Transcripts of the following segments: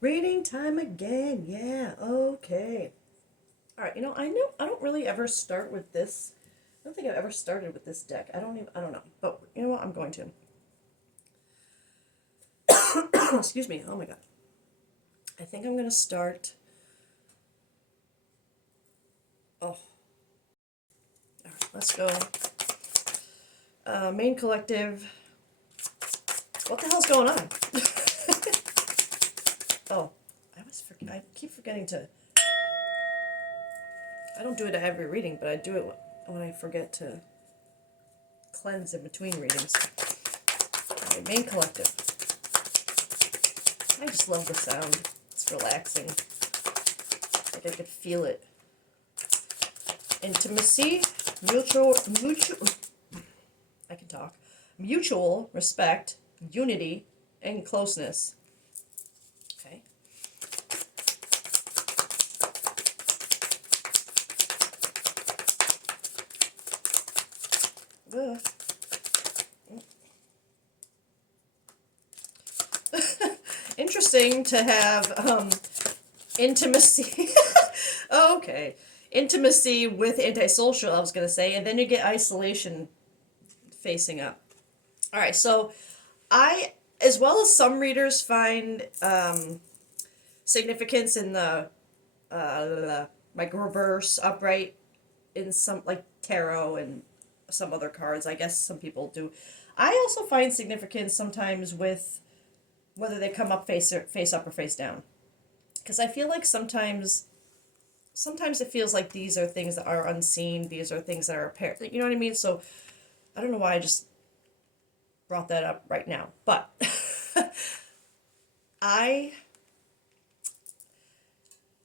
Reading time again. Yeah, okay. All right, I don't really ever start with this. I don't think I've ever started with this deck. I don't know. But you know what? I'm going to. Excuse me. Oh my god. I think I'm going to start. Oh, all right, let's go. Main collective. What the hell's going on? Oh, I keep forgetting to. I don't do it at every reading, but I do it when I forget to cleanse in between readings. All right, main collective. I just love the sound. It's relaxing. Like I could feel it. Intimacy, mutual. I can talk. Mutual respect, unity, and closeness. Okay. Ugh. Interesting to have intimacy. Okay. Intimacy with antisocial, I was going to say, and then you get isolation facing up. All right, so I, as well as some readers, find significance in the like reverse upright in some like tarot and some other cards. I guess some people do. I also find significance sometimes with whether they come up face up or face down, because I feel like sometimes it feels like these are things that are unseen. These are things that are apparent. You know what I mean? So I don't know why I just brought that up right now, but I,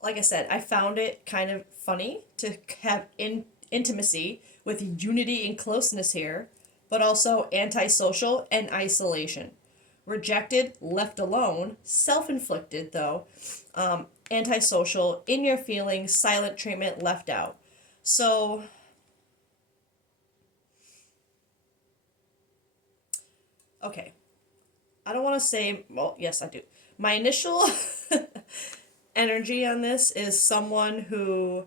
like I said, I found it kind of funny to have intimacy with unity and closeness here, but also antisocial and isolation. Rejected, left alone, self inflicted though, antisocial, in your feelings, silent treatment, left out. So, okay, I don't want to say, well, yes, I do. My initial energy on this is someone who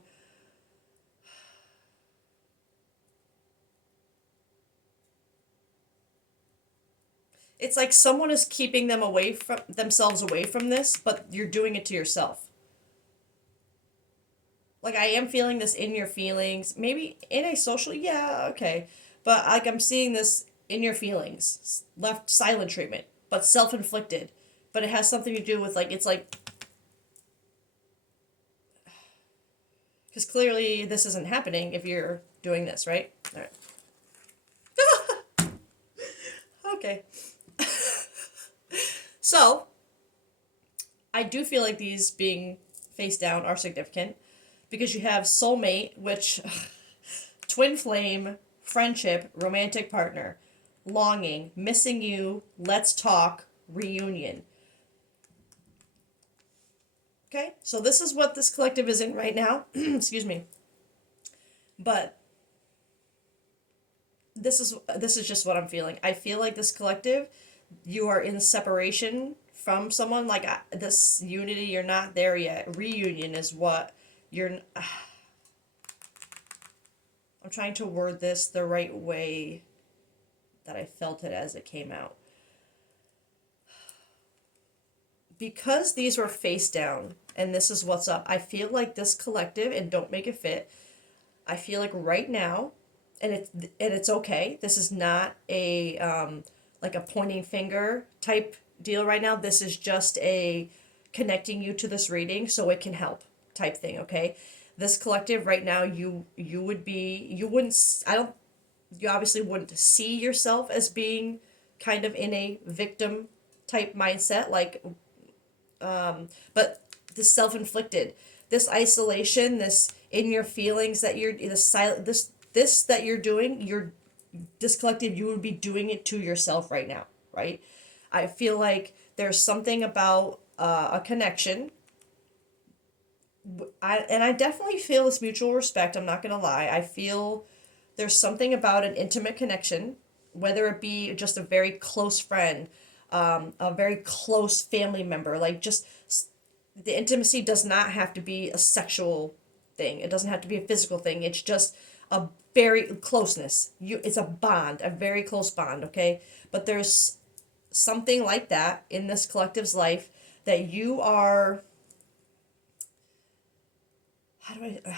it's like someone is keeping them away from themselves away from this, but you're doing it to yourself. Like I am feeling this in your feelings, maybe in a social, yeah, okay, but like I'm seeing this in your feelings, left silent treatment, but self inflicted, but it has something to do with like it's like because clearly this isn't happening if you're doing this, right? All right. Okay. So I do feel like these being face down are significant because you have soulmate, which twin flame, friendship, romantic partner, longing, missing you, let's talk, reunion. Okay, so this is what this collective is in right now. Excuse me, but this is just what I'm feeling. I feel like this collective, you are in separation from someone. Like this unity, you're not there yet. Reunion is what you're. I'm trying to word this the right way that I felt it as it came out. Because these were face down and this is what's up, I feel like this collective, and don't make it fit, I feel like right now, and it's okay. This is not a like a pointing finger type deal right now. This is just a connecting you to this reading so it can help type thing, okay? This collective right now, you would be, you wouldn't, I don't, you obviously wouldn't see yourself as being kind of in a victim type mindset, like but this self-inflicted, this isolation, this in your feelings that you're this silent, this that you're doing, you're this collective, you would be doing it to yourself right now, right? I feel like there's something about a connection. I definitely feel this mutual respect. I'm not gonna lie. I feel there's something about an intimate connection, whether it be just a very close friend, a very close family member, like just the intimacy does not have to be a sexual thing. It doesn't have to be a physical thing. It's just a very closeness. It's a bond, a very close bond, okay? But there's something like that in this collective's life that you are, how do I,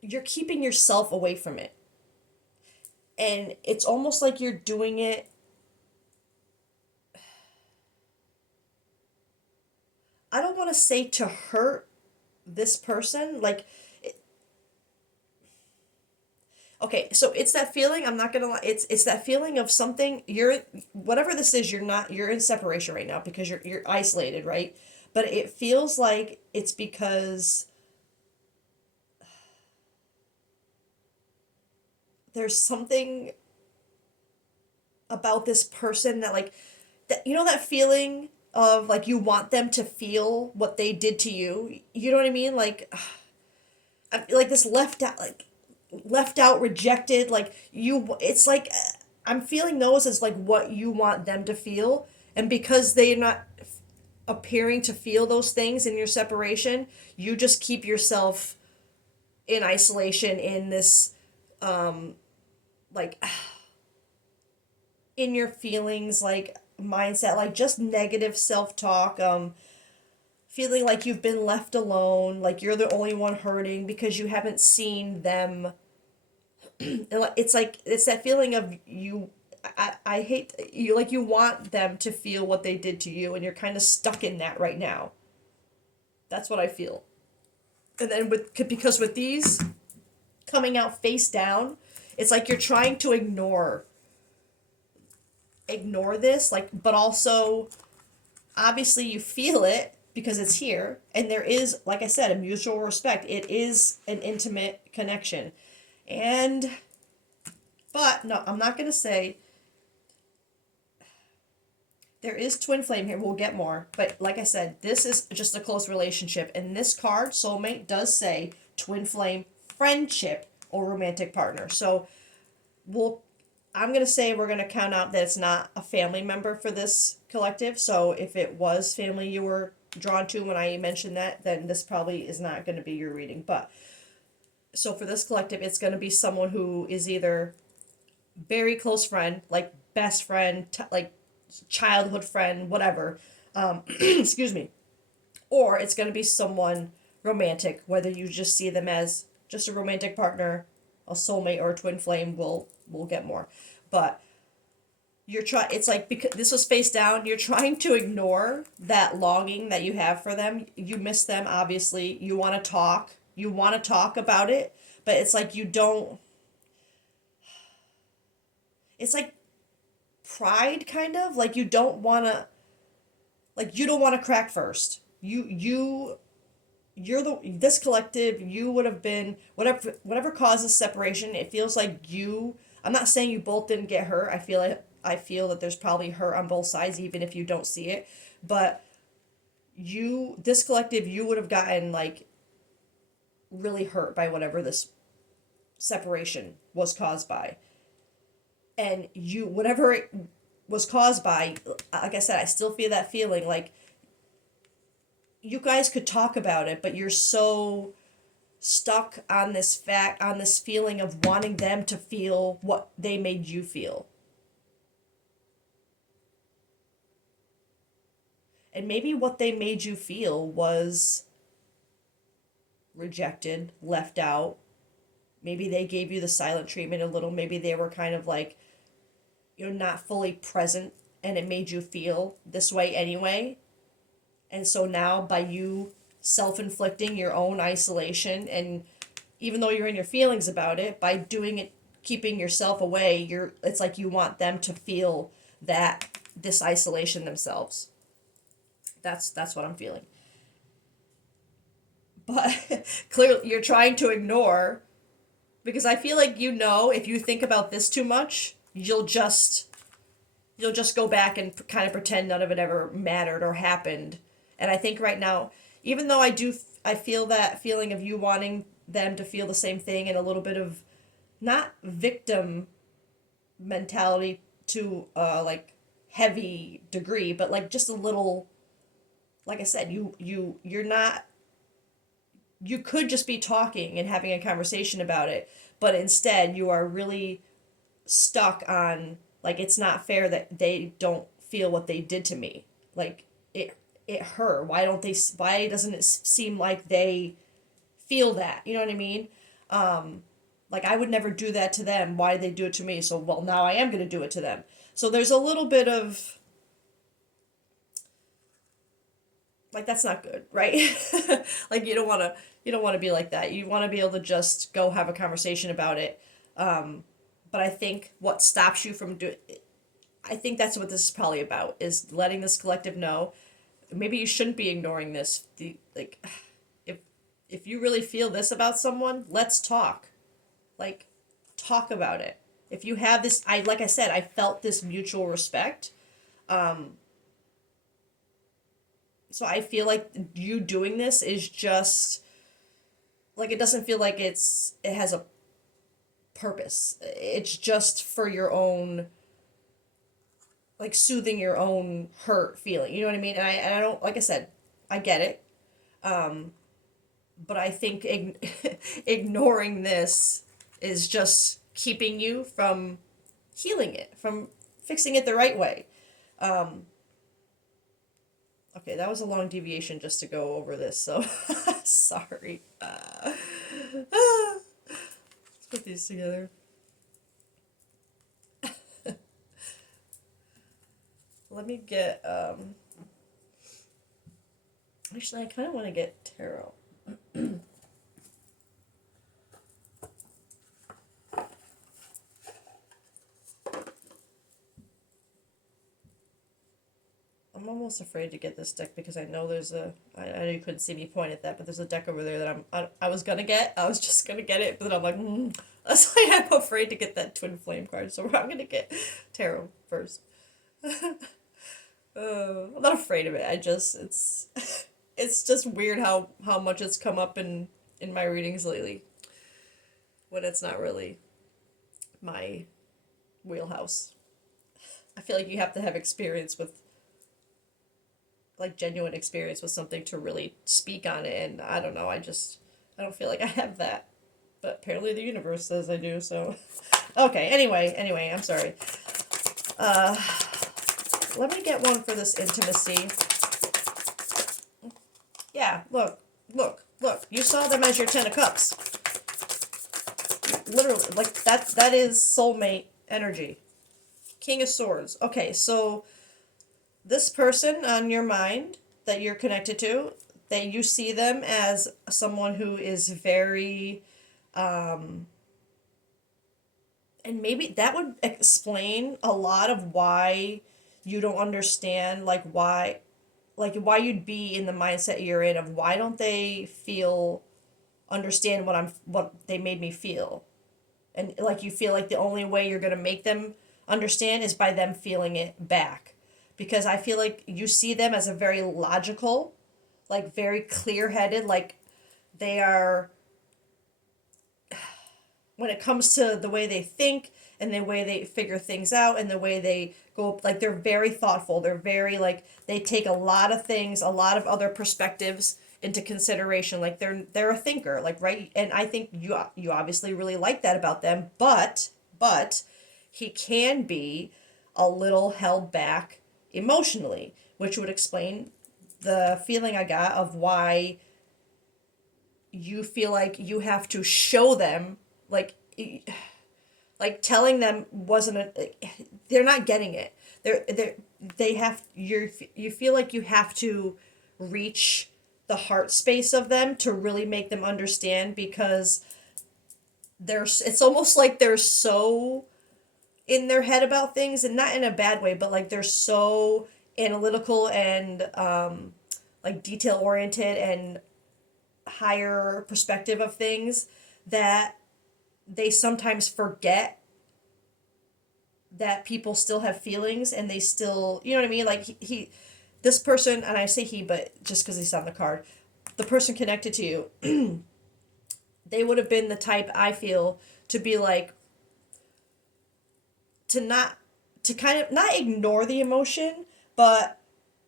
you're keeping yourself away from it. And it's almost like you're doing it, I don't want to say to hurt this person, like, okay, so it's that feeling, I'm not gonna lie, it's that feeling of something, you're, whatever this is, you're in separation right now because you're isolated, right? But it feels like it's because there's something about this person that, like, that, you know, that feeling of like you want them to feel what they did to you, you know what I mean? Like, like this left out, like left out, rejected, like you, it's like, I'm feeling those as like what you want them to feel, and because they're not appearing to feel those things in your separation, you just keep yourself in isolation, in this, like, in your feelings, like mindset, like just negative self-talk, feeling like you've been left alone, like you're the only one hurting because you haven't seen them. It's like it's that feeling of you, I hate you, like you want them to feel what they did to you, and you're kind of stuck in that right now. That's what I feel. And then because with these coming out face down, it's like you're trying to ignore this, like, but also obviously you feel it because it's here, and there is, like I said, a mutual respect. It is an intimate connection. And but no, I'm not going to say there is twin flame here. We'll get more. But like I said, this is just a close relationship. And this card, soulmate, does say twin flame, friendship, or romantic partner. So we'll, I'm going to say we're going to count out that it's not a family member for this collective. So if it was family you were drawn to when I mentioned that, then this probably is not going to be your reading. But so for this collective, it's going to be someone who is either very close friend, like best friend, like childhood friend, whatever. Excuse me. Or it's going to be someone romantic, whether you just see them as just a romantic partner, a soulmate, or a twin flame. We'll get more, but you're trying. It's like, because this was face down, you're trying to ignore that longing that you have for them. You miss them, obviously. You want to talk. You want to talk about it, but it's like you don't. It's like pride, kind of like you don't want to, like you don't want to crack first. You're the, this collective, you would have been, whatever causes separation, it feels like you, I'm not saying you both didn't get hurt. I feel that there's probably hurt on both sides, even if you don't see it. But you, this collective, you would have gotten like really hurt by whatever this separation was caused by. And you, whatever it was caused by, like I said, I still feel that feeling like you guys could talk about it, but you're so stuck on this fact, on this feeling of wanting them to feel what they made you feel. And maybe what they made you feel was rejected, left out. Maybe they gave you the silent treatment a little. Maybe they were kind of like, you're not fully present, and it made you feel this way anyway. And so now, by you self-inflicting your own isolation, and even though you're in your feelings about it, by doing it, keeping yourself away, you're, it's like you want them to feel that, this isolation themselves. That's what I'm feeling. But clearly you're trying to ignore, because I feel like, you know, if you think about this too much, you'll just go back and kind of pretend none of it ever mattered or happened. And I think right now, even though I feel that feeling of you wanting them to feel the same thing, and a little bit of not victim mentality to like heavy degree, but like just a little, like I said, you're not, you could just be talking and having a conversation about it, but instead you are really stuck on like it's not fair that they don't feel what they did to me. Like it hurt. Why don't they, why doesn't it seem like they feel that? You know what I mean? Like I would never do that to them. Why did they do it to me? So well, now I am going to do it to them. So there's a little bit of like that's not good, right? Like you don't want to be like that. You want to be able to just go have a conversation about it. But I think what stops you from doing, I think that's what this is probably about, is letting this collective know maybe you shouldn't be ignoring this. The like if if you really feel this about someone, let's talk. Like talk about it. If you have this, I like I said, I felt this mutual respect. So I feel like you doing this is just like it doesn't feel like it has a purpose. It's just for your own, like soothing your own hurt feeling. You know what I mean? And I don't, like I said, I get it. But I think ignoring this is just keeping you from healing it, from fixing it the right way. Okay, that was a long deviation just to go over this, so sorry. Let's put these together. Let me get, actually, I kind of want to get tarot. I'm almost afraid to get this deck because I know there's I know you couldn't see me point at that, but there's a deck over there that I was gonna get. I was just gonna get it, but then I'm like, that's why I'm afraid to get that Twin Flame card. So I'm gonna get tarot first. I'm not afraid of it. I just it's just weird how much it's come up in my readings lately when it's not really my wheelhouse. I feel like you have to have experience with like genuine experience with something to really speak on it, and I don't know, I don't feel like I have that, but apparently the universe says I do. So okay, anyway, I'm sorry. uh Let me get one for this intimacy. Yeah, look, you saw them as your 10 of cups. Literally, like that is soulmate energy. King of Swords. Okay, so this person on your mind that you're connected to, that you see them as someone who is very, and maybe that would explain a lot of why you don't understand, like why you'd be in the mindset you're in of why don't they feel, understand what they made me feel. And like you feel like the only way you're going to make them understand is by them feeling it back, because I feel like you see them as a very logical, like very clear-headed, like they are, when it comes to the way they think and the way they figure things out and the way they go, like they're very thoughtful, they're very like they take a lot of things, a lot of other perspectives into consideration, like they're a thinker, like, right? And I think you obviously really like that about them, but he can be a little held back emotionally, which would explain the feeling I got of why you feel like you have to show them, like telling them wasn't a, they're not getting it. They have, you feel like you have to reach the heart space of them to really make them understand, because it's almost like they're so in their head about things, and not in a bad way, but like they're so analytical and like detail oriented and higher perspective of things, that they sometimes forget that people still have feelings, and they still, you know what I mean? Like this person, and I say he, but just because he's on the card, the person connected to you, they would have been the type, I feel, to be like, to not to kind of not ignore the emotion, but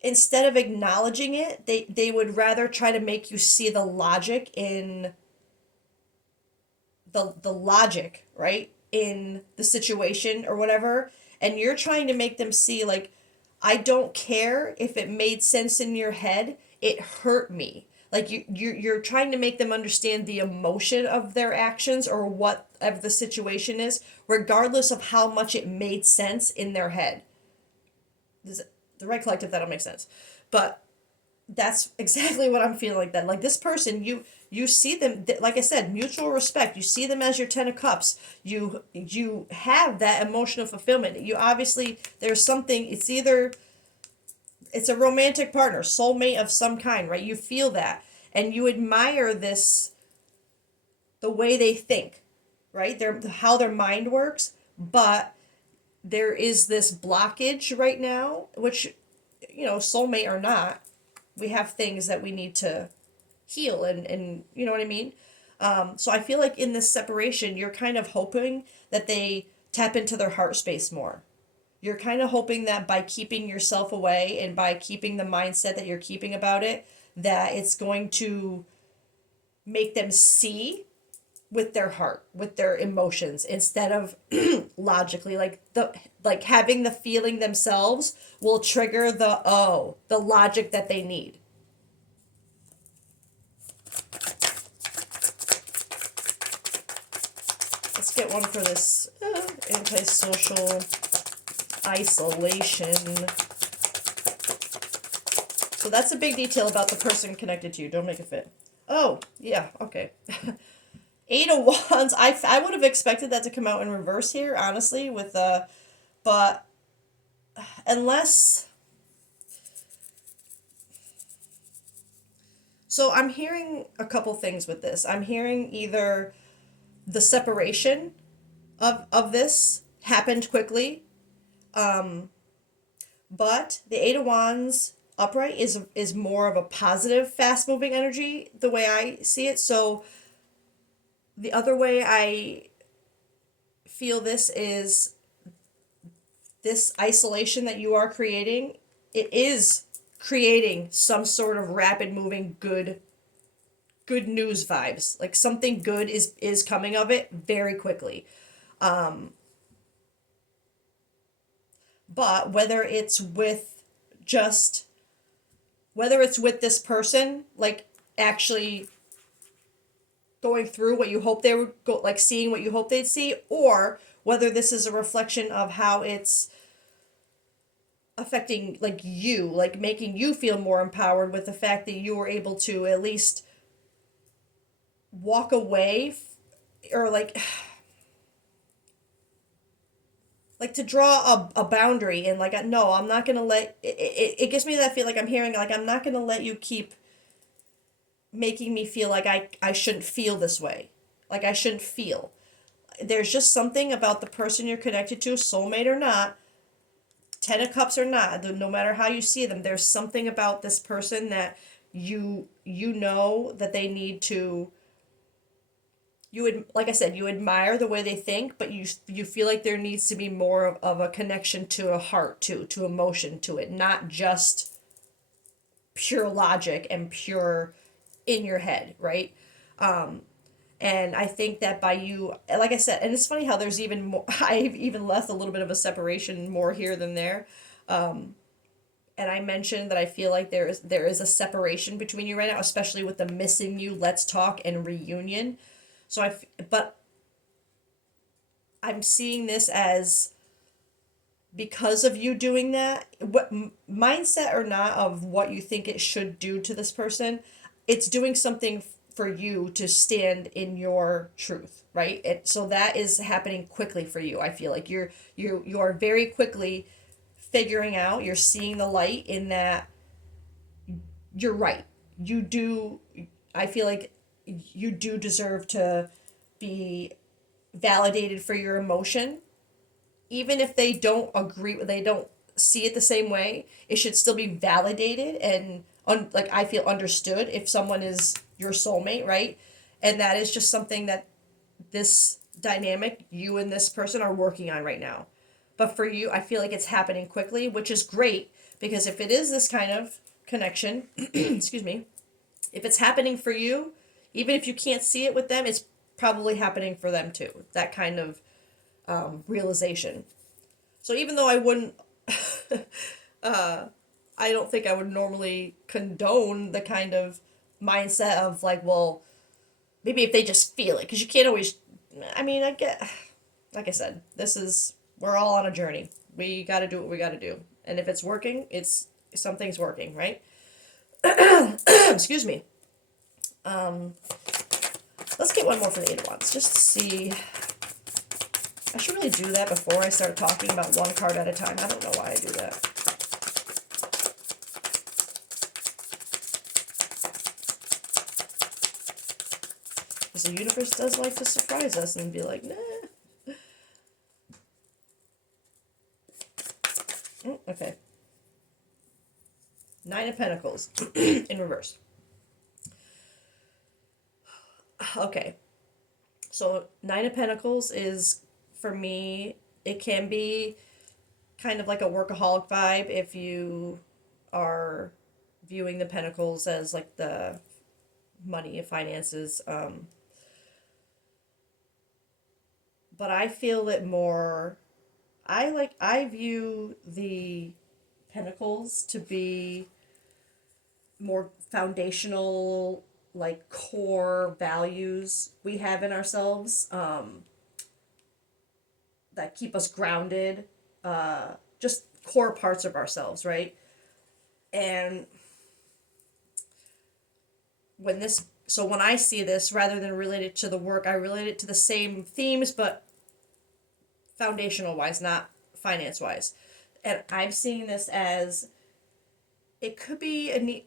instead of acknowledging it, they would rather try to make you see the logic in the logic, right? In the situation or whatever, and you're trying to make them see like, I don't care if it made sense in your head, it hurt me. Like you're trying to make them understand the emotion of their actions or whatever the situation is, regardless of how much it made sense in their head. Does the right collective, that'll make sense. But that's exactly what I'm feeling like that. Like this person, you see them, like I said, mutual respect. You see them as your 10 of cups. You have that emotional fulfillment. You obviously, there's something, it's either it's a romantic partner, soulmate of some kind, right? You feel that and you admire this, the way they think, right? Their how their mind works, but there is this blockage right now, which, soulmate or not, we have things that we need to heal, and you know what I mean. So I feel like in this separation, you're kind of hoping that they tap into their heart space more. You're kind of hoping that by keeping yourself away and by keeping the mindset that you're keeping about it, that it's going to make them see with their heart, with their emotions, instead of logically. Like having the feeling themselves will trigger the logic that they need. Let's get one for this antisocial isolation. So that's a big detail about the person connected to you. Don't make it fit. Oh, yeah, okay. Eight of Wands. I would have expected that to come out in reverse here, honestly, with but unless, so I'm hearing a couple things with this. I'm hearing either the separation of this happened quickly, but the Eight of Wands upright is more of a positive, fast moving energy, the way I see it. So the other way I feel this is this isolation that you are creating, it is creating some sort of rapid moving good news vibes. Like something good is coming of it very quickly. But whether it's with this person, like actually going through what you hope they would go, like seeing what you hope they'd see, or whether this is a reflection of how it's affecting like you, like making you feel more empowered with the fact that you were able to at least walk away, or like to draw a boundary, and like, no, I'm not gonna let it gives me that feel, like I'm hearing like, I'm not gonna let you keep making me feel like I shouldn't feel this way, like I shouldn't feel. There's just something about the person you're connected to, soulmate or not, 10 of cups or not, no matter how you see them, there's something about this person that you know that they need to, you would, like I said, you admire the way they think, but you feel like there needs to be more of a connection to a heart, to emotion to it, not just pure logic and pure in your head, right? And I think that by you, like I said, and it's funny how there's even more, I've even left a little bit of a separation more here than there. And I mentioned that I feel like there is a separation between you right now, especially with the missing you, let's talk, and reunion. But I'm seeing this as, because of you doing that, what mindset or not of what you think it should do to this person, it's doing something for you to stand in your truth, right? So that is happening quickly for you. I feel like you are very quickly figuring out, you're seeing the light in that you're right. You do, I feel like you do deserve to be validated for your emotion, even if they don't agree, they don't see it the same way. It should still be validated and like I feel understood if someone is your soulmate, right? And that is just something that this dynamic, you and this person, are working on right now. But for you, I feel like it's happening quickly, which is great because if it is this kind of connection, excuse me, if it's happening for you, even if you can't see it with them, it's probably happening for them too. That kind of realization. So even though I wouldn't, I don't think I would normally condone the kind of mindset of like, well, maybe if they just feel it, because you can't always. I mean, I get, like I said, we're all on a journey. We got to do what we got to do, and if it's working, it's something's working, right? Excuse me. Let's get one more for the Eight of Wands, just to see. I should really do that before I start talking about one card at a time. I don't know why I do that. Because the universe does like to surprise us and be like, nah. Okay. Nine of Pentacles in reverse. Okay. So Nine of Pentacles is, for me, it can be kind of like a workaholic vibe if you are viewing the Pentacles as like the money and finances. But I feel it more. I view the Pentacles to be more foundational, like core values we have in ourselves, that keep us grounded, just core parts of ourselves, right? And when I see this, rather than relate it to the work, I relate it to the same themes, but foundational wise, not finance wise. And I'm seeing this as it could be a need,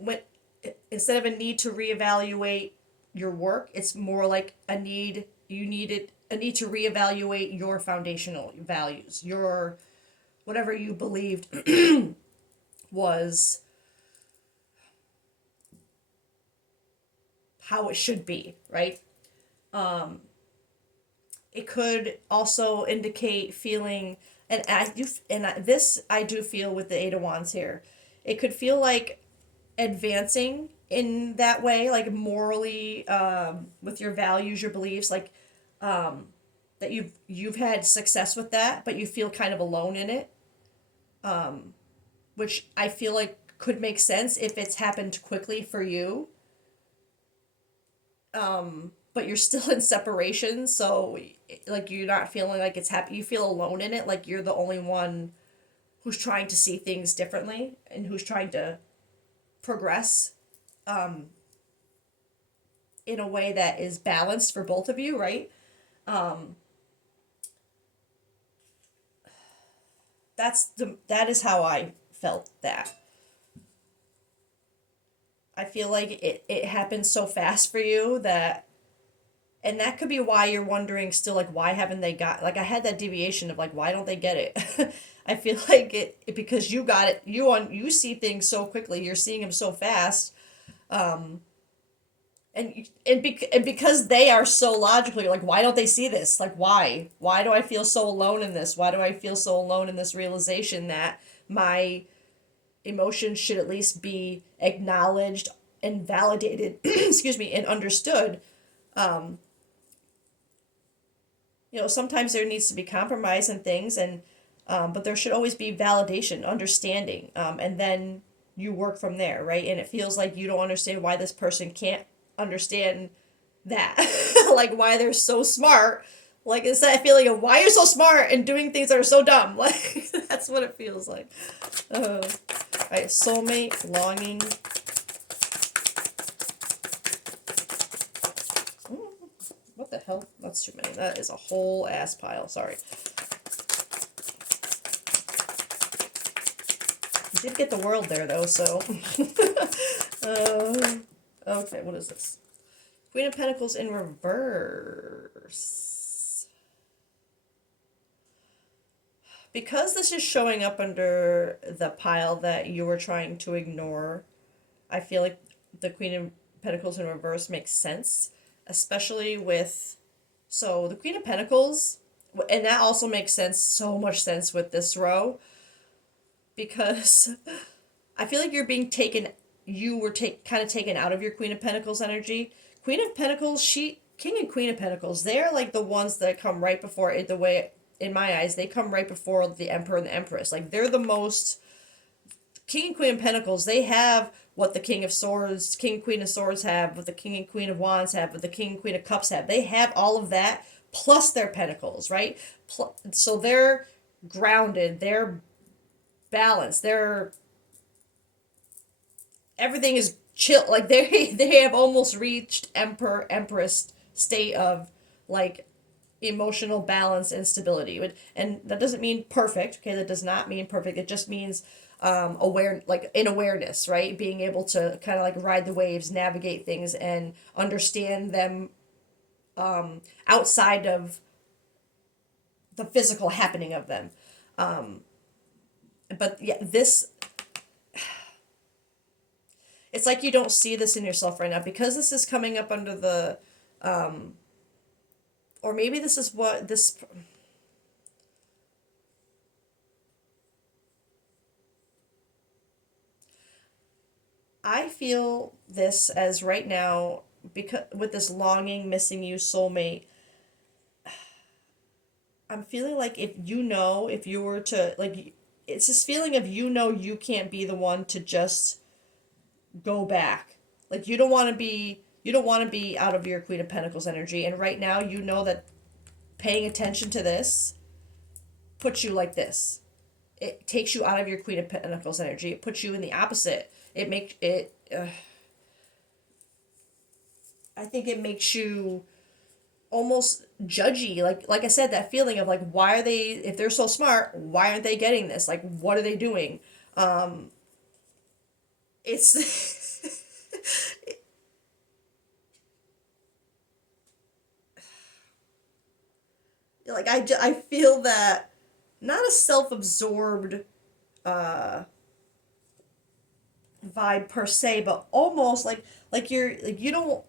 instead of a need to reevaluate your work, it's more like a need to reevaluate your foundational values, your whatever you believed was how it should be, right? It could also indicate feeling, and I do feel with the Eight of Wands here. It could feel like advancing in that way, like morally, with your values, your beliefs, like that you've had success with that, but you feel kind of alone in it, which I feel like could make sense if it's happened quickly for you. But you're still in separation, so like you're not feeling like it's happy. You feel alone in it, like you're the only one who's trying to see things differently and who's trying to progress in a way that is balanced for both of you, right? That is how I felt that. I feel like it happened so fast for you that, and that could be why you're wondering still, like, why haven't they got, like, I had that deviation of like, why don't they get it? I feel like it because you got it, you see things so quickly, you're seeing them so fast, and because they are so logical, you're like, why don't they see this? Like, why do I feel so alone in this? Why do I feel so alone in this realization that my emotions should at least be acknowledged and validated, excuse me, and understood. Sometimes there needs to be compromise and things, and but there should always be validation, understanding, and then you work from there, right? And it feels like you don't understand why this person can't understand that, like why they're so smart. Like it's that feeling of why you're so smart and doing things that are so dumb. Like that's what it feels like. All right, soulmate, longing. What the hell? That's too many. That is a whole ass pile. Sorry. You did get the world there, though, so. Okay, what is this? Queen of Pentacles in reverse. Because this is showing up under the pile that you were trying to ignore, I feel like the Queen of Pentacles in reverse makes sense, especially with, so the Queen of Pentacles, And that also makes sense, so much sense with this row, because I feel like you're being taken, you were kind of taken out of your Queen of Pentacles energy. Queen of Pentacles, King and Queen of Pentacles, they're like the ones that come right before it, the way, in my eyes, they come right before the Emperor and the Empress. Like, they're the most, King and Queen of Pentacles, they have what the King of Swords, King and Queen of Swords have, what the King and Queen of Wands have, what the King and Queen of Cups have. They have all of that plus their pentacles, right? So they're grounded, they're balanced, they're, everything is chill. Like, they have almost reached Emperor Empress state of, like, emotional balance and stability. And that doesn't mean perfect. Okay, that does not mean perfect. It just means aware, like in awareness, right? Being able to kind of like ride the waves, navigate things, and understand them outside of the physical happening of them. But yeah, this, it's like you don't see this in yourself right now because this is coming up under the, or maybe this is what this, I feel this as right now, because with this longing, missing you soulmate, I'm feeling like, if you were to, like, it's this feeling of, you can't be the one to just go back. Like, you don't want to be out of your Queen of Pentacles energy. And right now, that paying attention to this puts you like this. It takes you out of your Queen of Pentacles energy. It puts you in the opposite. It makes it. I think it makes you almost judgy. Like I said, that feeling of like, why are they? If they're so smart, why aren't they getting this? Like, what are they doing? It's like I feel that, not a self-absorbed vibe per se, but almost like you're like, you don't,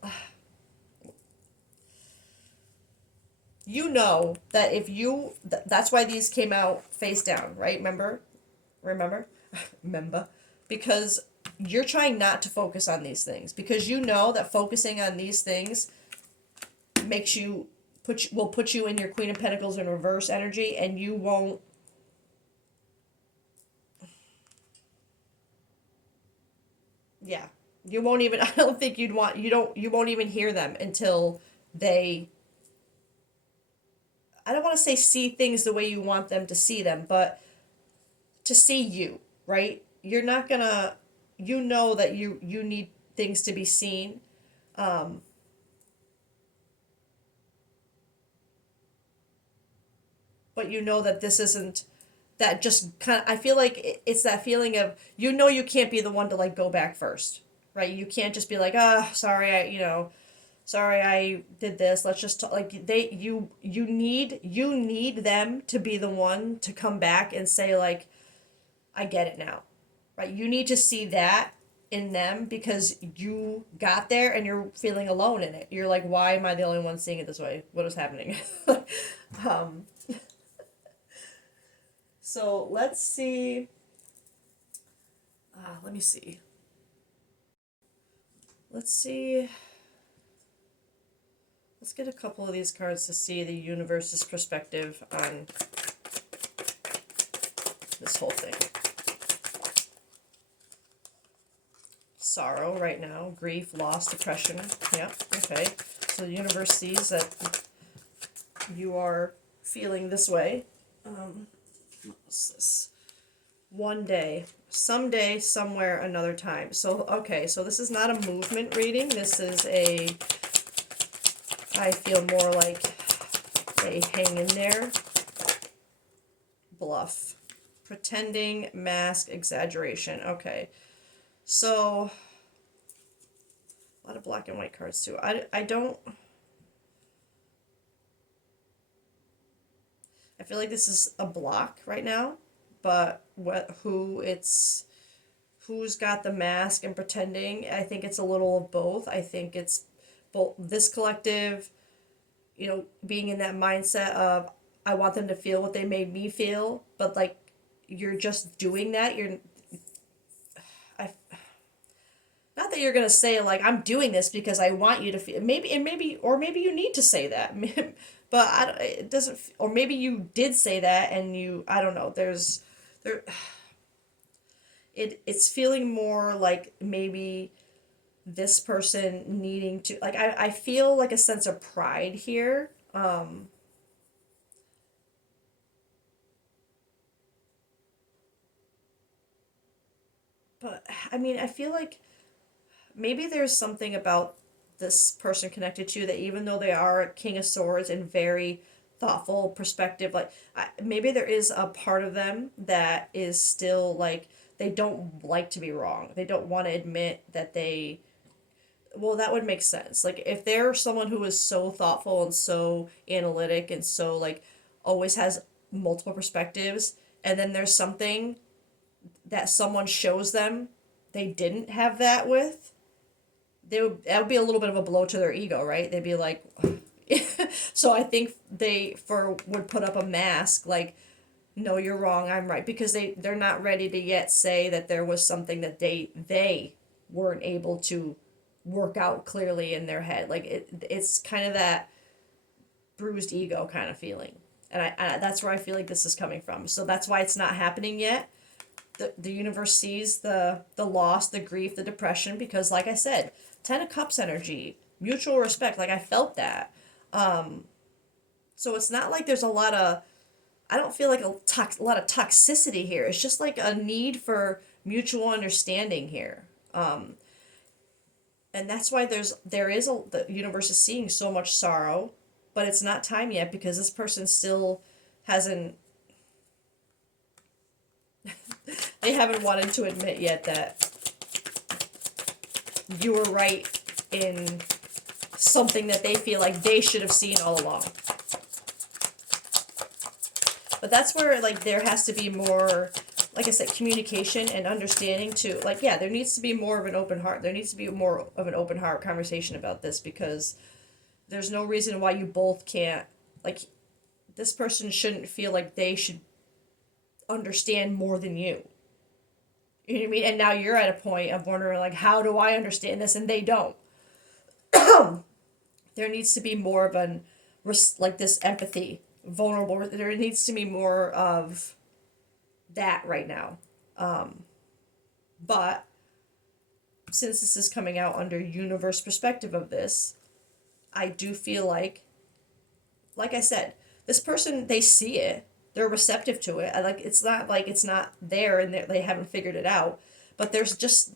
that if that's why these came out face down, right? Remember remember, because you're trying not to focus on these things, because that focusing on these things makes you will put you in your Queen of Pentacles in reverse energy, and you won't, yeah, you won't even, I don't think you won't even hear them until they, I don't want to say see things the way you want them to see them, but to see you, right? You're not gonna, that you need things to be seen. Um, but that this isn't, that just kind of, I feel like it's that feeling of, you can't be the one to like go back first, right? You can't just be like, sorry, sorry I did this. Let's just talk. Like, you need them to be the one to come back and say like, I get it now, right? You need to see that in them, because you got there and you're feeling alone in it. You're like, why am I the only one seeing it this way? What is happening? um, so let's see. Let me see. Let's see. Let's get a couple of these cards to see the universe's perspective on this whole thing. Sorrow right now, grief, loss, depression. Yeah, okay. So the universe sees that you are feeling this way. What's this? One day, someday, somewhere, another time. So, okay, so this is not a movement reading. This is I feel more like a hang in there, bluff, pretending, mask, exaggeration. Okay, so a lot of black and white cards too. I don't, I feel like this is a block right now, but who's got the mask and pretending, I think it's a little of both. I think it's both this collective, being in that mindset of, I want them to feel what they made me feel, but like you're just doing that. I not that you're gonna say like I'm doing this because I want you to feel maybe you need to say that, but I don't, it doesn't or maybe you did say that and you I don't know. There it's feeling more like maybe this person needing to like I feel like a sense of pride here. But I mean I feel like maybe there's something about this person connected to you that even though they are a king of swords and very thoughtful perspective like maybe there is a part of them that is still like they don't like to be wrong, they don't want to admit that they well that would make sense like if they're someone who is so thoughtful and so analytic and so like always has multiple perspectives and then there's something that someone shows them they didn't have that with that would be a little bit of a blow to their ego, right? They'd be like, so I think they for would put up a mask like, no, you're wrong, I'm right, because they're not ready to yet say that there was something that they weren't able to work out clearly in their head. Like it's kind of that bruised ego kind of feeling, and that's where I feel like this is coming from. So that's why it's not happening yet. The universe sees the loss, the grief, the depression, because like I said, 10 of Cups energy, mutual respect, like I felt that. So it's not like there's a lot of I don't feel like a lot of toxicity here. It's just like a need for mutual understanding here. And that's why the universe is seeing so much sorrow, but it's not time yet because this person still hasn't they haven't wanted to admit yet that you were right in something that they feel like they should have seen all along. But that's where like there has to be more like I said, communication and understanding to like yeah, there needs to be more of an open heart. There needs to be more of an open heart conversation about this because there's no reason why you both can't like this person shouldn't feel like they should understand more than you. You know what I mean? And now you're at a point of wondering like how do I understand this and they don't. There needs to be more of an like this empathy, vulnerable. There needs to be more of that right now. But since this is coming out under universe perspective of this, I do feel like I said, this person they see it, they're receptive to it. I like it's not there and they haven't figured it out, but there's just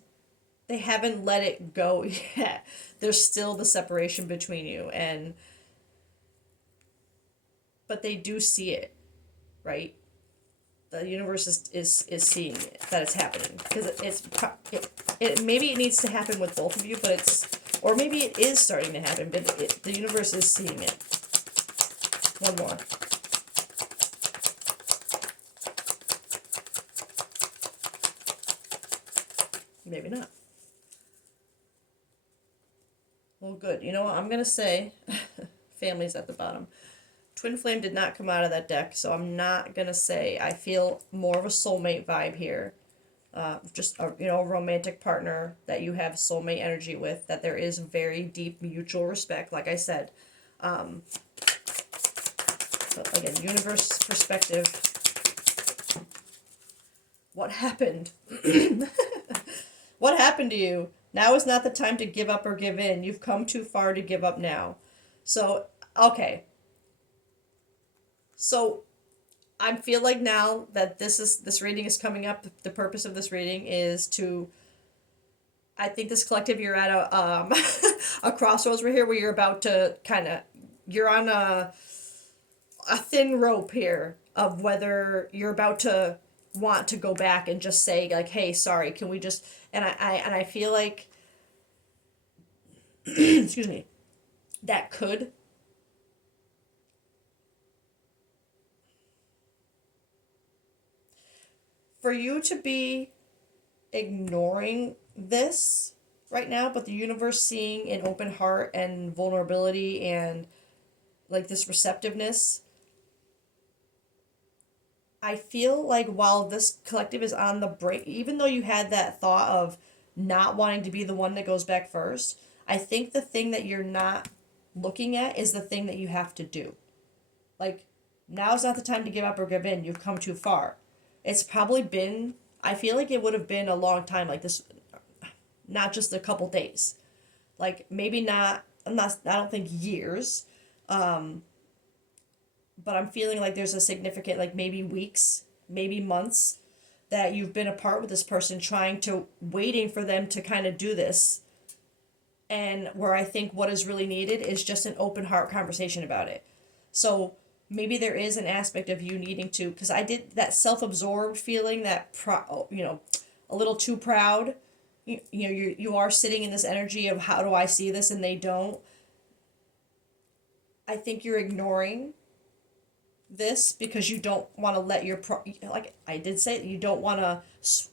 they haven't let it go yet. There's still the separation between you and but they do see it, right? The universe is seeing it, that it's happening because it maybe it needs to happen with both of you, but it's or maybe it is starting to happen, but the universe is seeing it. One more. Maybe not. Well, good. You know what? I'm going to say family's at the bottom. Twin Flame did not come out of that deck, so I'm not going to say I feel more of a soulmate vibe here. Just a romantic partner that you have soulmate energy with, that there is very deep mutual respect, like I said. But again, universe perspective. What happened? What happened to you? Now is not the time to give up or give in. You've come too far to give up now. So, okay. So, I feel like now that this reading is coming up, the purpose of this reading is to I think this collective you're at a crossroads right here where you're about to you're on a thin rope here of whether you're about to want to go back and just say like, hey, sorry, can we just and I feel like excuse me, that could for you to be ignoring this right now, but the universe seeing an open heart and vulnerability and like this receptiveness I feel like while this collective is on the brink, even though you had that thought of not wanting to be the one that goes back first, I think the thing that you're not looking at is the thing that you have to do. Like, now's not the time to give up or give in. You've come too far. It's probably been, I feel like it would have been a long time like this, not just a couple days. Like, maybe not, I don't think years, but I'm feeling like there's a significant, like maybe weeks, maybe months that you've been apart with this person trying to, waiting for them to kind of do this. And where I think what is really needed is just an open heart conversation about it. So maybe there is an aspect of you needing to, because I did that self-absorbed feeling, that a little too proud. You are sitting in this energy of how do I see this and they don't. I think you're ignoring this because you don't want to let your like I did say, you don't want to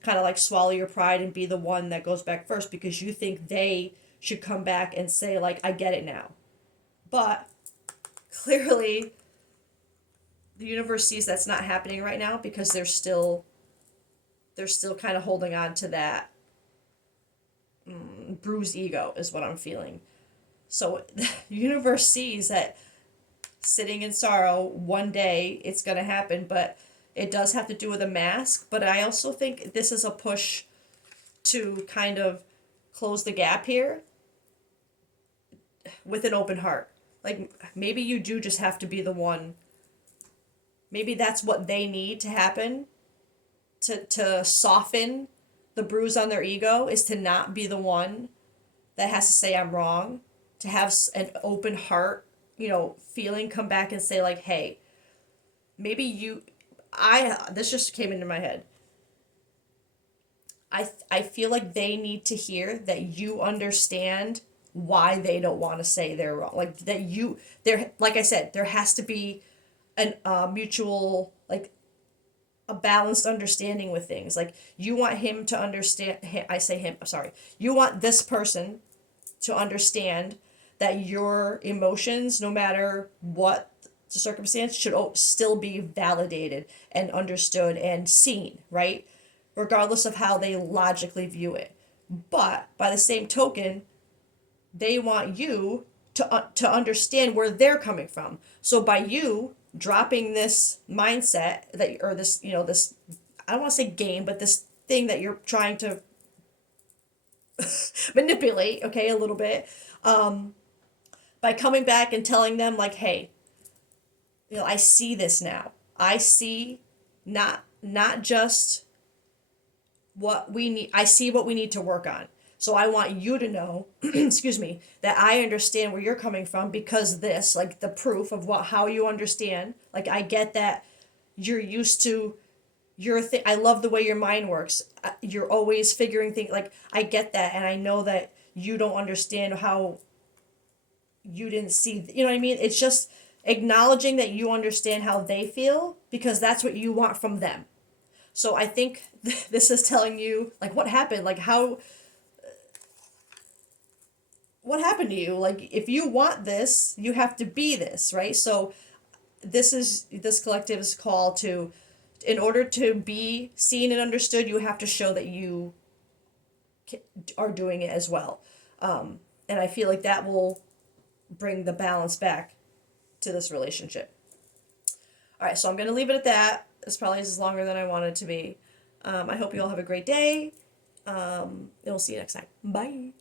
kind of like swallow your pride and be the one that goes back first because you think they should come back and say like I get it now. But clearly the universe sees that's not happening right now because they're still kind of holding on to that bruised ego is what I'm feeling. So the universe sees that sitting in sorrow, one day it's going to happen, but it does have to do with a mask. But I also think this is a push to kind of close the gap here with an open heart. Like maybe you do just have to be the one. Maybe that's what they need to happen to soften the bruise on their ego, is to not be the one that has to say I'm wrong, to have an open heart, feeling come back and say like, hey, maybe this just came into my head. I feel like they need to hear that you understand why they don't want to say they're wrong. Like that like I said, there has to be an mutual, like a balanced understanding with things. Like you want him to understand, I say him, I'm sorry. You want this person to understand that your emotions, no matter what the circumstance, should still be validated and understood and seen, right? Regardless of how they logically view it. But by the same token, they want you to understand where they're coming from. So by you dropping this mindset that, or this, this, I don't want to say game, but this thing that you're trying to manipulate, okay, a little bit, by coming back and telling them like, hey, I see this now. I see not just what we need. I see what we need to work on. So I want you to know, excuse me, that I understand where you're coming from because this, like the proof of how you understand. Like I get that you're used to your thing. I love the way your mind works. You're always figuring things. Like I get that, and I know that you don't understand how you didn't see. You know what I mean? It's just acknowledging that you understand how they feel because that's what you want from them. So I think this is telling you like what happened, like what happened to you. Like if you want this, you have to be this, right? So this collective's call to, in order to be seen and understood, you have to show that you are doing it as well. And I feel like that will bring the balance back to this relationship. All right, so I'm going to leave it at that. This probably is longer than I wanted it to be. I hope you all have a great day. And we'll see you next time. Bye.